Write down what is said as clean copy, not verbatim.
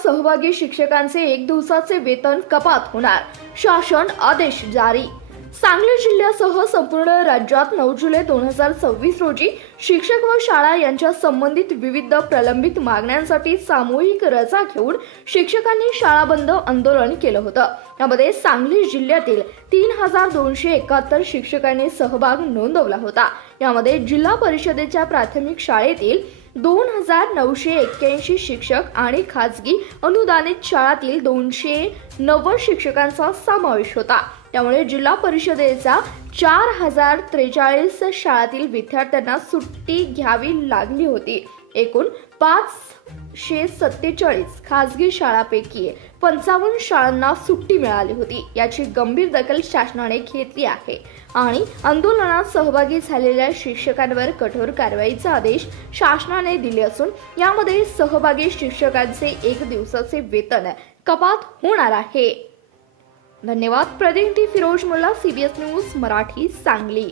आंदोलनात सहभागी शिक्षकांचे 1 दिवसाचे वेतन कपात होणार, शासन आदेश जारी। सांगली जिल्ह्यासह संपूर्ण राज्यात 9 जुलै 2026 रोजी शिक्षक व शाळा यांच्या संबंधित विविध प्रलंबित मागण्यांसाठी सामूहिक रजा घेऊन शिक्षकांनी शाळा बंद आंदोलन केलं होतं। यामध्ये सांगली जिल्ह्यातील 3271 शिक्षकांनी सहभाग नोंदवला होता। यामध्ये जिल्हा परिषदेच्या प्राथमिक शाळेतील 2981 शिक्षक आणि खासगी अनुदानित शाळातील 290 शिक्षकांचा समावेश होता। त्यामुळे जिल्हा परिषदेच्या 4043 शाळातील विद्यार्थ्यांना सुट्टी घ्यावी लागली होती। एकूण 547 खासगी शाळांपैकी 55 शाळांना सुट्टी मिळाली होती। याची गंभीर दखल शासनाने घेतली आहे आणि आंदोलनात सहभागी झालेल्या शिक्षकांवर कठोर कारवाईचे आदेश शासनाने दिले असून यामध्ये सहभागी शिक्षकांचे 1 दिवसाचे वेतन कपात होणार आहे। धन्यवाद। प्रतिनिधी फिरोज मुल्ला, CBS न्यूज मराठी, सांगली।